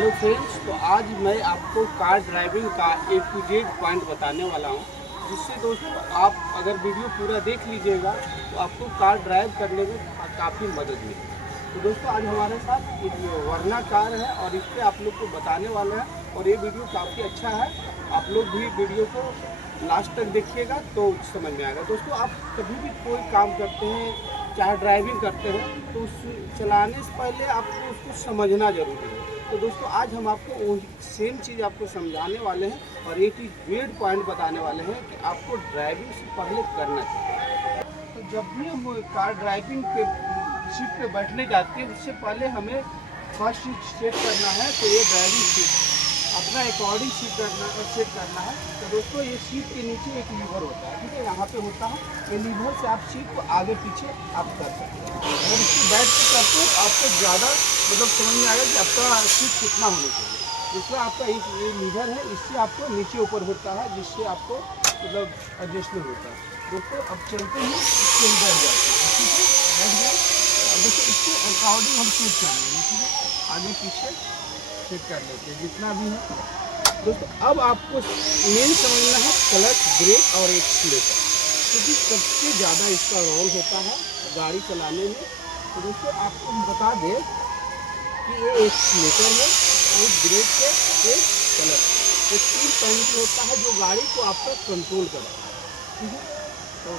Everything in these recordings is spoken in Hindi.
हेलो फ्रेंड्स, तो आज मैं आपको कार ड्राइविंग का A to Z पॉइंट बताने वाला हूं, जिससे दोस्तों आप अगर वीडियो पूरा देख लीजिएगा तो आपको कार ड्राइव करने में काफ़ी मदद मिलेगी। तो दोस्तों आज हमारे साथ एक वर्ना कार है और इस पर आप लोग को बताने वाले हैं और ये वीडियो काफ़ी अच्छा है। आप लोग भी वीडियो को लास्ट तक देखिएगा तो समझ में आएगा। दोस्तों आप कभी भी कोई काम करते हैं, चाहे ड्राइविंग करते हैं, तो उस चलाने से पहले आपको उसको समझना ज़रूरी है। तो दोस्तों आज हम आपको वही सेम चीज़ आपको समझाने वाले हैं और एक ही वेड पॉइंट बताने वाले हैं कि आपको ड्राइविंग से पहले करना चाहिए। तो जब भी हम कार ड्राइविंग के सीट पे बैठने जाते हैं उससे पहले हमें फर्स्ट सीट सेट करना है। तो ये ड्राइविंग सीट अपना अकॉर्डिंग सेट करना है। तो दोस्तों ये सीट के नीचे एक लीवर होता है, ठीक है, यहाँ पे होता है। ये लीवर से आप सीट को आगे पीछे आप कर सकते हैं। अगर इसको बैठ के करते हो तो आपको ज़्यादा समझ में आएगा कि आपका सीट कितना होना चाहिए। जिसमें आपका एक ये लीवर है, इससे आपको नीचे ऊपर होता है, जिससे आपको एडजस्टमेंट होता है। दोस्तों अब चलते हैं, इसके हम बैठ जाते हैं, ठीक है, बैठ जाए। अब देखिए इसके अकॉर्डिंग हम सेट कर लेंगे, ठीक है, आगे पीछे सेट कर लेते हैं जितना भी है। दोस्तों अब आपको मेन समझना है क्लच, ब्रेक और एक्सीलरेटर, क्योंकि सबसे ज़्यादा इसका रोल होता है गाड़ी चलाने में। तो दोस्तों आपको हम बता दें कि ये एक्सीलरेटर है, एक ब्रेक है, एक क्लच। ये तीन पॉइंट होता है जो गाड़ी को आपका कंट्रोल करता है, ठीक है। तो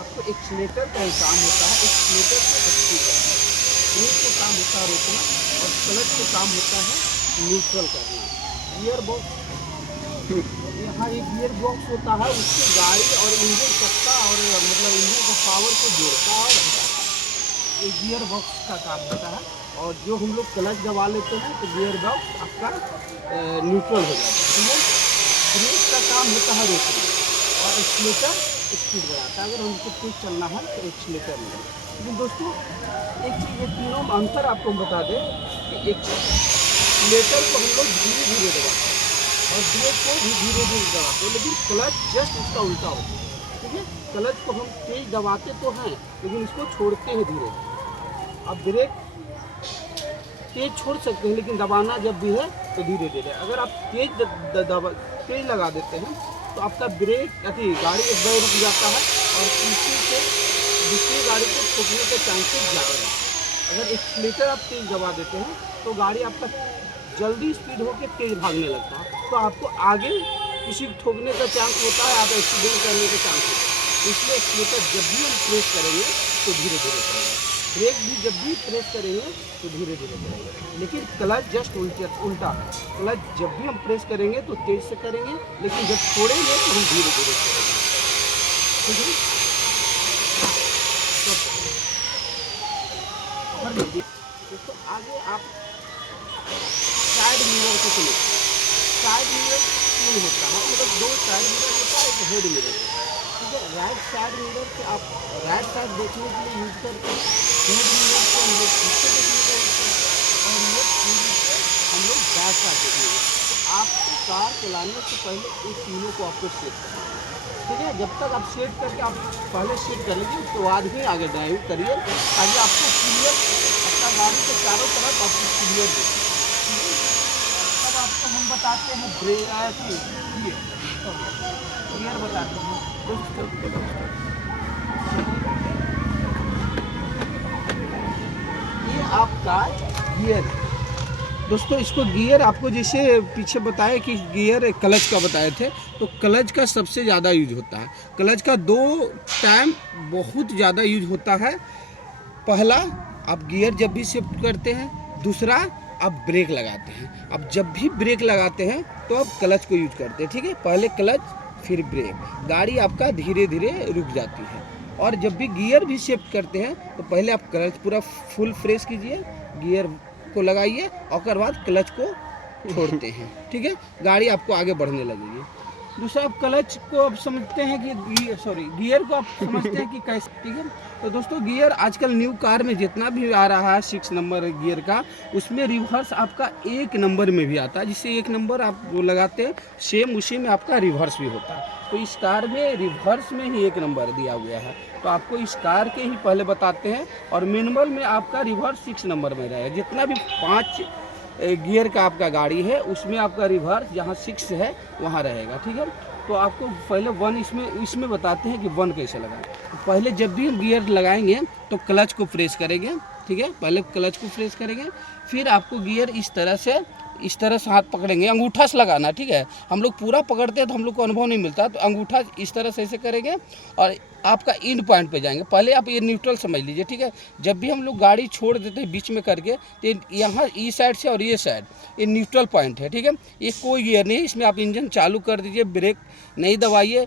आपको एक्सीलरेटर का ही काम होता है, एक्सीलरेटर को एक्टिव करना, ब्रेक का काम होता है रोकना और क्लच का काम होता है न्यूट्रल करना। गियर बॉक्स, यहाँ एक गियर बॉक्स होता है, उससे गाड़ी और इंजन चक्का और इंजन का पावर को जोड़ता है और हटाता है। एक गियर बॉक्स का काम होता है। और जो हम लोग क्लच दबा लेते हैं तो गियर बॉक्स आपका न्यूट्रल हो जाता है, ठीक है। ब्रेक का काम होता है रोकना और एक्सीलरेटर स्पीड बढ़ाता है। अगर हमको तेज चलना है तो एक्सीलरेटर में। लेकिन दोस्तों एक चीज़, ये तीनों में अंतर आपको बता दें कि एक्सीलरेटर को हम लोग धीरे धीरे दबाते हैं और ब्रेक को भी धीरे धीरे दबाते हैं, लेकिन क्लच जस्ट उसका उल्टा होता है, ठीक है। क्लच को हम तेज दबाते तो हैं लेकिन इसको छोड़ते हैं धीरे धीरे। अब ब्रेक तेज छोड़ सकते हैं लेकिन दबाना जब भी है तो धीरे धीरे। अगर आप तेज लगा देते हैं तो आपका ब्रेक गाड़ी एकदम रुक जाता है और पीछे से दूसरी गाड़ी को ठोकने के चांसेस ज़्यादा रहते हैं। अगर एक्सीलरेटर आप तेज दबा देते हैं तो गाड़ी आपका जल्दी स्पीड होकर तेज भागने लगता है, तो आपको आगे किसी ठोकने का चांस होता है, आप एक्सीडेंट करने के चांस होता है। इसलिए एक्सीलरेटर जब भी हम प्रेस करेंगे तो धीरे धीरे करेंगे, ब्रेक भी जब भी प्रेस करेंगे तो धीरे धीरे करेंगे। लेकिन क्लच जस्ट उल्टा है, क्लच जब भी हम प्रेस करेंगे तो तेज से करेंगे, लेकिन जब छोड़ेंगे तो हम धीरे धीरे करेंगे, ठीक है। तो आगे आप साइड मिरर को चले। साइड मिरर तीन होता है, दो साइड मिरर होता है, एक हेड मिरर, ठीक है। राइट साइड मिरर से आप राइट साइड देखने के लिए यूज करते हैं, हेड मिरर को हम लोग पीछे देखने का यूज करते हैं और लेफ्ट मिरर से हम लोग बैक साइड देखेंगे। तो आपको कार चलाने से पहले इन तीनों को आपको सेट करना है, ठीक है। जब तक आप सेट करके आप पहले सेट कर लीजिए, उसके बाद ही आगे ड्राइविंग करिए, ताकि आपको क्लियर अपना गाड़ी के चारों तरफ आपको क्लियर दिखे। तब आपको हम बताते हैं गियर बताते हैं। ये आपका गियर है दोस्तों। इसको गियर आपको जैसे पीछे बताया कि गियर क्लच का बताए थे, तो क्लच का सबसे ज़्यादा यूज होता है। क्लच का दो टाइम बहुत ज़्यादा यूज होता है। पहला, आप गियर जब भी शिफ्ट करते हैं, दूसरा आप ब्रेक लगाते हैं। अब जब भी ब्रेक लगाते हैं तो आप क्लच को यूज करते हैं, ठीक है। पहले क्लच फिर ब्रेक, गाड़ी आपका धीरे धीरे रुक जाती है। और जब भी गियर भी शिफ्ट करते हैं तो पहले आप क्लच पूरा फुल प्रेस कीजिए, गियर को लगाइए और उसके बाद क्लच को छोड़ते हैं, ठीक है, गाड़ी आपको आगे बढ़ने लगेगी। दूसरा, आप क्लच को आप समझते हैं कि गियर को आप समझते हैं कि कैसे, ठीक है। तो दोस्तों गियर आजकल न्यू कार में जितना भी आ रहा है 6 नंबर गियर का, उसमें रिवर्स आपका 1 नंबर में भी आता है। जिससे 1 नंबर आप वो लगाते हैं, सेम उसी में आपका रिवर्स भी होता है। तो इस कार में रिवर्स में ही 1 नंबर दिया हुआ है। तो आपको इस कार के ही पहले बताते हैं। और मैनुअल में आपका रिवर्स 6 नंबर में रहेगा। जितना भी 5 गियर का आपका गाड़ी है, उसमें आपका रिवर्स जहाँ 6 है वहाँ रहेगा, ठीक है। तो आपको पहले 1 इसमें बताते हैं कि 1 कैसे लगाएं। पहले जब भी हम गियर लगाएंगे तो क्लच को प्रेस करेंगे, ठीक है। पहले क्लच को प्रेस करेंगे, फिर आपको गियर इस तरह से हाथ पकड़ेंगे, अंगूठा से लगाना, ठीक है। हम लोग पूरा पकड़ते हैं तो हम लोग को अनुभव नहीं मिलता, तो अंगूठा इस तरह से ऐसे करेंगे और आपका इंड पॉइंट पे जाएंगे। पहले आप ये न्यूट्रल समझ लीजिए, ठीक है। जब भी हम लोग गाड़ी छोड़ देते हैं बीच में करके, तो यहाँ इस साइड से और ये साइड ये न्यूट्रल पॉइंट है, ठीक है। ये कोई गियर नहीं है, इसमें आप इंजन चालू कर दीजिए, ब्रेक नहीं दबाइए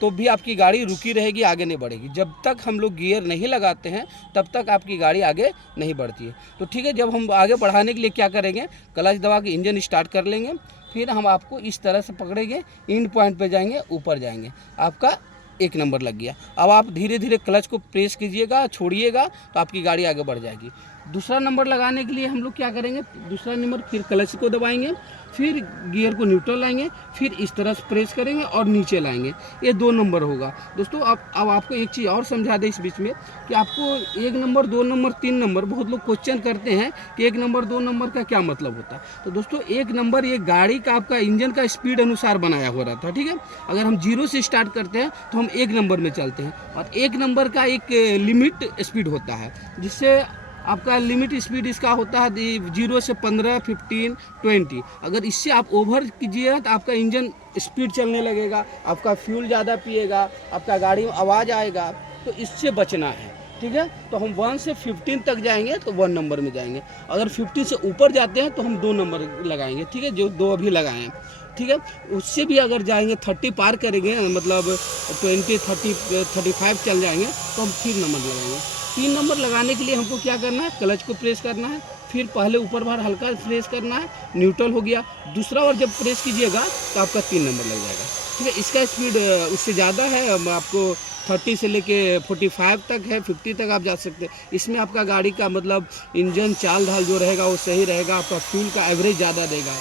तो भी आपकी गाड़ी रुकी रहेगी, आगे नहीं बढ़ेगी। जब तक हम लोग गियर नहीं लगाते हैं तब तक आपकी गाड़ी आगे नहीं बढ़ती है। तो ठीक है, जब हम आगे बढ़ाने के लिए क्या करेंगे, क्लच दबा के इंजन स्टार्ट कर लेंगे, फिर हम आपको इस तरह से पकड़ेंगे, इंड पॉइंट पे जाएंगे, ऊपर जाएंगे, आपका 1 नंबर लग गया। अब आप धीरे धीरे क्लच को प्रेस कीजिएगा, छोड़िएगा तो आपकी गाड़ी आगे बढ़ जाएगी। दूसरा नंबर लगाने के लिए हम लोग क्या करेंगे, दूसरा नंबर फिर क्लच को दबाएंगे, फिर गियर को न्यूट्रल लाएंगे, फिर इस तरह से प्रेस करेंगे और नीचे लाएंगे, ये 2 नंबर होगा। दोस्तों अब आपको एक चीज़ और समझा दें इस बीच में कि आपको 1 नंबर, 2 नंबर, 3 नंबर, बहुत लोग क्वेश्चन करते हैं कि 1 नंबर 2 नंबर का क्या मतलब होता है। तो दोस्तों 1 नंबर ये गाड़ी का आपका इंजन का स्पीड अनुसार बनाया हो रहा था, ठीक है। अगर हम 0 से स्टार्ट करते हैं तो हम 1 नंबर में चलते हैं, और 1 नंबर का एक लिमिट स्पीड होता है, जिससे आपका लिमिट स्पीड इसका होता है 0 से 15, 15, 20। अगर इससे आप ओवर कीजिए तो आपका इंजन स्पीड चलने लगेगा, आपका फ्यूल ज़्यादा पिएगा, आपका गाड़ी में आवाज़ आएगा, तो इससे बचना है, ठीक है। तो हम 1 से 15 तक जाएंगे तो 1 नंबर में जाएंगे। अगर 50 से ऊपर जाते हैं तो हम 2 नंबर लगाएंगे, ठीक है, जो 2 अभी लगाए हैं, ठीक है। उससे भी अगर जाएंगे 30 पार करेंगे, मतलब 20, 30, 35 चल जाएंगे तो हम 3 नंबर लगाएंगे। 3 नंबर लगाने के लिए हमको क्या करना है, क्लच को प्रेस करना है, फिर पहले ऊपर बाहर हल्का प्रेस करना है, न्यूट्रल हो गया, दूसरा बार जब प्रेस कीजिएगा तो आपका 3 नंबर लग जाएगा, ठीक है। इसका स्पीड उससे ज़्यादा है, आपको 30 से लेके 45 तक है, 50 तक आप जा सकते हैं। इसमें आपका गाड़ी का मतलब इंजन चाल ढाल जो रहेगा वो सही रहेगा, आपका फ्यूल का एवरेज ज़्यादा देगा।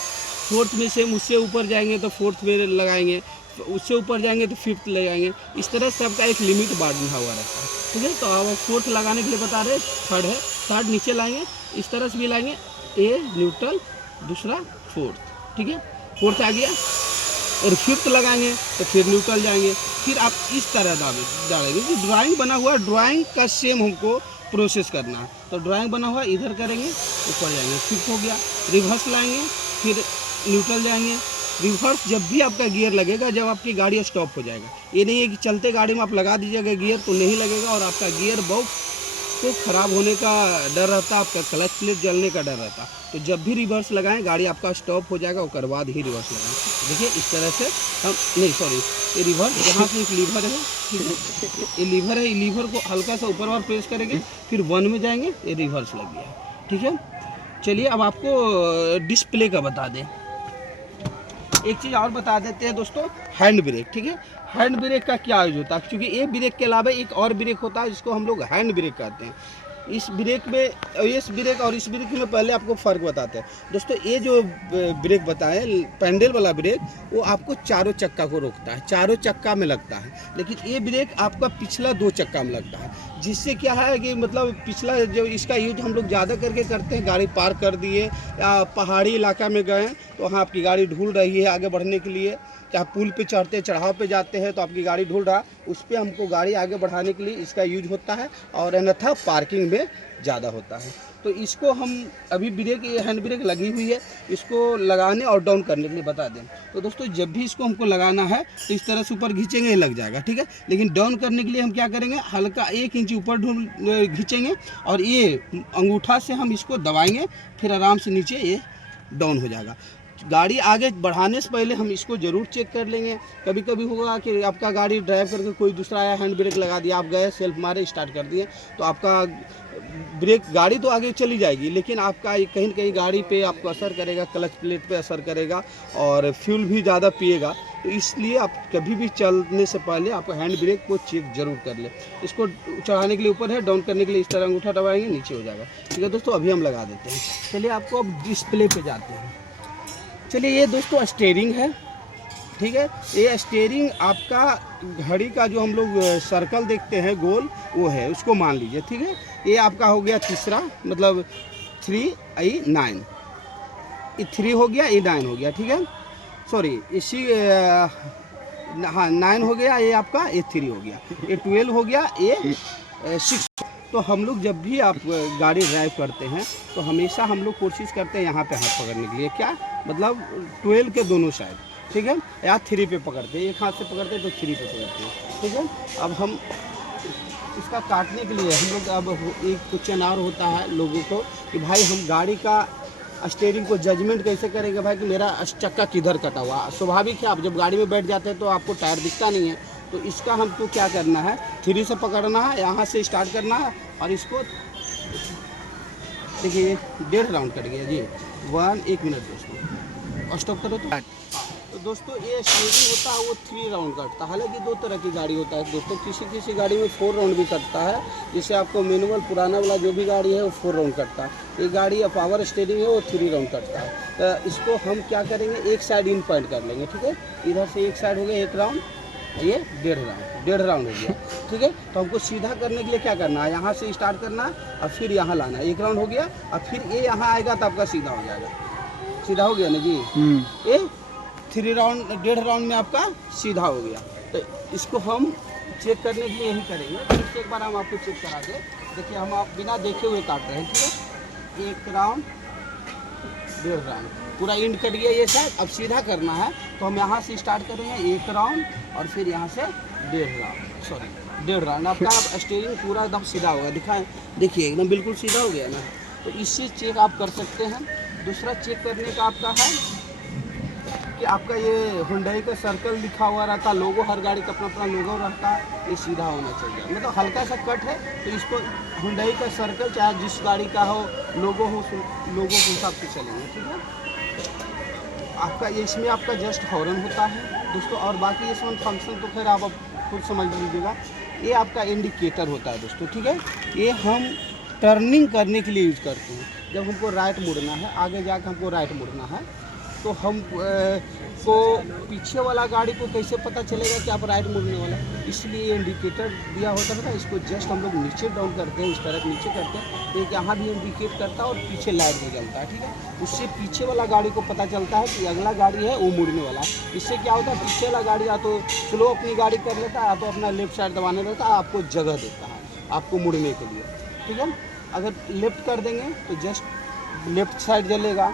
4th में सेम, उससे ऊपर जाएंगे तो 4th में लगाएंगे, उससे ऊपर जाएंगे तो 5th ले जाएंगे। इस तरह से आपका एक लिमिट बांधा हुआ रहता है, ठीक है। तो अब 4th लगाने के लिए बता रहे, 3rd है, 3rd नीचे लाएंगे, इस तरह से भी लाएंगे, ए न्यूट्रल, दूसरा 4th, ठीक है। 4th आ गया, और 5th लगाएंगे तो फिर न्यूट्रल जाएंगे, फिर आप इस तरह डालेंगे। कि ड्राइंग बना हुआ, ड्राइंग का सेम हमको प्रोसेस करना है। तो ड्राइंग बना हुआ इधर करेंगे, ऊपर जाएंगे, 5th हो गया, रिवर्स लाएंगे, फिर न्यूट्रल जाएंगे, रिवर्स जब भी आपका गियर लगेगा जब आपकी गाड़ी स्टॉप हो जाएगा। ये नहीं है कि चलते गाड़ी में आप लगा दीजिएगा गियर तो नहीं लगेगा, और आपका गियर बॉक्स को ख़राब होने का डर रहता, आपका क्लच प्लेट जलने का डर रहता। तो जब भी रिवर्स लगाएं गाड़ी आपका स्टॉप हो जाएगा, उसके बाद ही रिवर्स लगाएं। देखिए इस तरह से हम नहीं, सॉरी, ये रिवर्स, यहाँ पे एक लीवर है, ठीक है, ये लीवर है, ये लीवर को हल्का सा ऊपर बार प्रेस करेंगे, फिर 1 में जाएंगे, ये रिवर्स लग गया, ठीक है। चलिए अब आपको डिस्प्ले का बता दें, एक चीज़ और बता देते हैं दोस्तों, हैंड ब्रेक, ठीक है। हैंड ब्रेक का क्या यूज होता है, क्योंकि ये ब्रेक के अलावा एक और ब्रेक होता है जिसको हम लोग हैंड ब्रेक कहते हैं। इस ब्रेक में, इस ब्रेक और इस ब्रेक में पहले आपको फ़र्क बताते हैं दोस्तों। ये जो ब्रेक बताएं, पैडल वाला ब्रेक, वो आपको चारों चक्का को रोकता है, चारों चक्का में लगता है, लेकिन ये ब्रेक आपका पिछला 2 चक्का में लगता है। जिससे क्या है कि मतलब पिछला जो इसका यूज हम लोग ज़्यादा करके करते हैं, गाड़ी पार कर दिए या पहाड़ी इलाका में गए तो वहाँ आपकी गाड़ी ढूल रही है आगे बढ़ने के लिए, चाहे पुल पे चढ़ते चढ़ाव पे जाते हैं तो आपकी गाड़ी ढूल रहा, उस पर हमको गाड़ी आगे बढ़ाने के लिए इसका यूज होता है, और अन्यथा पार्किंग में ज़्यादा होता है। तो इसको हम अभी ब्रेक, हैंड ब्रेक लगी हुई है, इसको लगाने और डाउन करने के लिए बता दें। तो दोस्तों जब भी इसको हमको लगाना है तो इस तरह से ऊपर खींचेंगे, लग जाएगा, ठीक है। लेकिन डाउन करने के लिए हम क्या करेंगे, हल्का 1 इंच ऊपर खींचेंगे, और ये अंगूठा से हम इसको दबाएंगे, फिर आराम से नीचे ये डाउन हो जाएगा। गाड़ी आगे बढ़ाने से पहले हम इसको ज़रूर चेक कर लेंगे। कभी कभी होगा कि आपका गाड़ी ड्राइव करके कोई दूसरा आया, हैंड ब्रेक लगा दिया, आप गए सेल्फ मारे स्टार्ट कर दिए, तो आपका ब्रेक, गाड़ी तो आगे चली जाएगी लेकिन आपका कहीं न कहीं गाड़ी पे आपको असर करेगा, क्लच प्लेट पे असर करेगा, और फ्यूल भी ज़्यादा पिएगा। तो इसलिए आप कभी भी चलने से पहले आप हैंड ब्रेक को चेक जरूर कर लें। इसको चढ़ाने के लिए ऊपर है, डाउन करने के लिए इस तरह अंगूठा दबाएंगे, नीचे हो जाएगा, ठीक है दोस्तों। अभी हम लगा देते हैं। चलिए आपको अब डिस्प्ले पे जाते हैं। चलिए ये दोस्तों स्टीयरिंग है, ठीक है। ये स्टीयरिंग आपका घड़ी का जो हम लोग सर्कल देखते हैं गोल, वो है, उसको मान लीजिए, ठीक है। ये आपका हो गया तीसरा, मतलब 3i9, 3 हो गया, ये 9 हो गया, ठीक है। सॉरी, इसी हाँ 9 हो गया, ये आपका ये 3 हो गया, ये 12 हो गया, ये 6। तो हम लोग जब भी आप गाड़ी ड्राइव करते हैं तो हमेशा हम लोग कोशिश करते हैं यहाँ पे हाथ पकड़ने के लिए, क्या मतलब 12 के दोनों साइड, ठीक है। या 3 पे पकड़ते हैं, एक हाथ से पकड़ते हैं तो 3 पे पकड़ते हैं, ठीक है। अब हम इसका काटने के लिए हम लोग अब एक क्वेश्चन और होता है लोगों को कि भाई हम गाड़ी का स्टीयरिंग को जजमेंट कैसे करेंगे भाई कि मेरा चक्का किधर कटा हुआ। स्वाभाविक है, आप जब गाड़ी में बैठ जाते हैं तो आपको टायर दिखता नहीं है, तो इसका हमको क्या करना है, 3 से पकड़ना है, यहाँ से स्टार्ट करना है और इसको देखिए 1.5 राउंड कट गया जी। 1 मिनट दोस्तों, स्टॉप करो तो दोस्तों ये स्टीयरिंग होता है वो 3 राउंड कटता है। हालांकि 2 तरह की गाड़ी होता है दोस्तों, किसी गाड़ी में 4 राउंड भी कटता है, जिससे आपको मैनुअल पुराना वाला जो भी गाड़ी है वो 4 राउंड कटता है। ये गाड़ी या पावर स्टीयरिंग है वो 3 राउंड कटता है। तो इसको हम क्या करेंगे, एक साइड इन पॉइंट कर लेंगे, ठीक है। इधर से एक साइड हो गया 1 राउंड, ये 1.5 राउंड हो गया, ठीक है। तो हमको सीधा करने के लिए क्या करना है, यहाँ से स्टार्ट करना और फिर यहाँ लाना, 1 राउंड हो गया और फिर ये यहाँ आएगा तो आपका सीधा हो जाएगा। सीधा हो गया ना जी, ये 3 राउंड 1.5 राउंड में आपका सीधा हो गया। तो इसको हम चेक करने के लिए यही करेंगे, फिर से एक बार हम आपको चेक करा दें। देखिए हम आप बिना देखे हुए काट रहे हैं, ठीक है। 1 राउंड 1.5 राउंड पूरा इंड कट गया ये साइड। अब सीधा करना है तो हम यहाँ से स्टार्ट करेंगे 1 राउंड और फिर यहाँ से 1.5 राउंड आपका स्टीयरिंग पूरा एकदम सीधा होगा। दिखाएं, देखिए एकदम बिल्कुल सीधा हो गया ना। तो इससे चेक आप कर सकते हैं। दूसरा चेक करने का आपका है कि आपका ये हुंडई का सर्कल लिखा हुआ रहता, लोगो, हर गाड़ी का अपना अपना लोगो रहता है, ये सीधा होना चाहिए। मतलब हल्का सा कट है तो इसको हुंडई का सर्कल चाहे जिस गाड़ी का हो लोगो हो, लोगो के हिसाब से चलेंगे, ठीक है। आपका ये इसमें आपका जस्ट हॉर्न होता है दोस्तों, और बाकी इसमें फंक्शन तो खैर आप खुद समझ लीजिएगा। ये आपका इंडिकेटर होता है दोस्तों, ठीक है। ये हम टर्निंग करने के लिए यूज करते हैं। जब हमको राइट मुड़ना है, आगे जाकर हमको राइट मुड़ना है, तो हम को पीछे वाला गाड़ी को कैसे पता चलेगा कि आप राइट मुड़ने वाला, इसलिए इंडिकेटर दिया होता है ना। इसको जस्ट हम लोग नीचे डाउन करते हैं, इस तरह नीचे करते हैं तो यहाँ भी इंडिकेट करता है और पीछे लाइट भी जलता है, ठीक है। उससे पीछे वाला गाड़ी को पता चलता है कि अगला गाड़ी है वो मुड़ने वाला है। इससे क्या होता है, पीछे वाला गाड़ी या तो स्लो अपनी गाड़ी कर लेता है या तो अपना लेफ्ट साइड दबाने लगता है, आपको जगह देता है आपको मुड़ने के लिए, ठीक है। अगर लेफ्ट कर देंगे तो जस्ट लेफ्ट साइड जलेगा,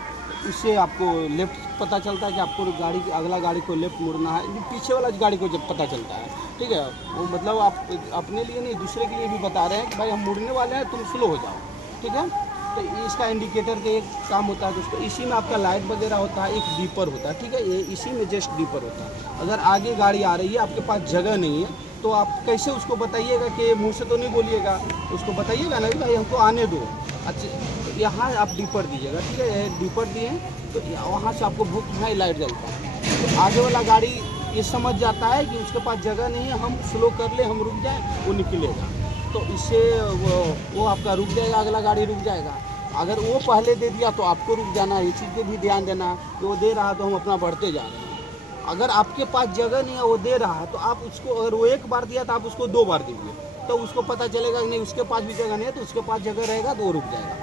इससे आपको लेफ्ट पता चलता है कि आपको गाड़ी अगला गाड़ी को लेफ्ट मुड़ना है। पीछे वाला गाड़ी को जब पता चलता है, ठीक है, वो मतलब आप अपने लिए नहीं दूसरे के लिए भी बता रहे हैं कि भाई हम मुड़ने वाले हैं, तुम स्लो हो जाओ, ठीक है। तो इसका इंडिकेटर का एक काम होता है दोस्तों। इसी में आपका लाइट वगैरह होता है, एक डीपर होता है, ठीक है। ये इसी में जस्ट डीपर होता है। अगर आगे गाड़ी आ रही है, आपके पास जगह नहीं है, तो आप कैसे उसको बताइएगा कि मुँह से तो नहीं बोलिएगा, उसको बताइएगा ना भाई हमको आने दो। अच्छा, यहाँ आप डीपर दीजिएगा, ठीक है। डीपर दिए तो वहाँ से आपको भूख भाई लाइट जलता है। तो आगे वाला गाड़ी ये समझ जाता है कि उसके पास जगह नहीं है, हम स्लो कर ले, हम रुक जाए, वो निकलेगा। तो इससे वो आपका रुक जाएगा, अगला गाड़ी रुक जाएगा। अगर वो पहले दे दिया तो आपको रुक जाना है। ये चीज़ पे भी ध्यान देना है कि वो दे रहा है तो हम अपना बढ़ते जा रहे हैं। अगर आपके पास जगह नहीं है, वो दे रहा है, तो आप उसको, अगर वो 1 बार दिया तो आप उसको 2 बार दीजिए, तो उसको पता चलेगा कि नहीं उसके पास भी जगह नहीं है, तो उसके पास जगह रहेगा तो वो रुक जाएगा,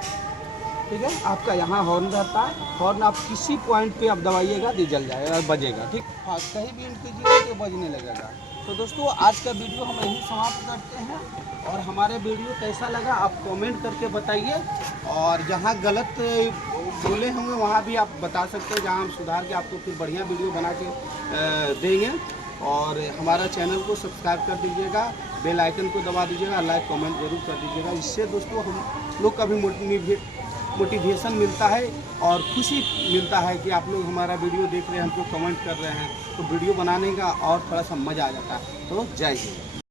ठीक है। आपका यहाँ हॉर्न रहता है, हॉर्न आप किसी पॉइंट पे आप दबाइएगा तो जल जाएगा और बजेगा, ठीक। हाँ, कहीं भी इंड कीजिएगा तो बजने लगेगा। तो दोस्तों आज का वीडियो हम यहीं समाप्त करते हैं, और हमारे वीडियो कैसा लगा आप कमेंट करके बताइए, और जहाँ गलत बोले होंगे वहाँ भी आप बता सकते हैं, जहाँ हम सुधार के आपको फिर बढ़िया वीडियो बना के देंगे। और हमारा चैनल को सब्सक्राइब कर दीजिएगा, बेल आइकन को दबा दीजिएगा, लाइक कमेंट जरूर कर दीजिएगा। इससे दोस्तों हम लोग का भी मोटिवेशन मिलता है और खुशी मिलता है कि आप लोग हमारा वीडियो देख रहे हैं, हमको कमेंट कर रहे हैं, तो वीडियो बनाने का और थोड़ा सा मज़ा आ जाता है। तो जय हिंद।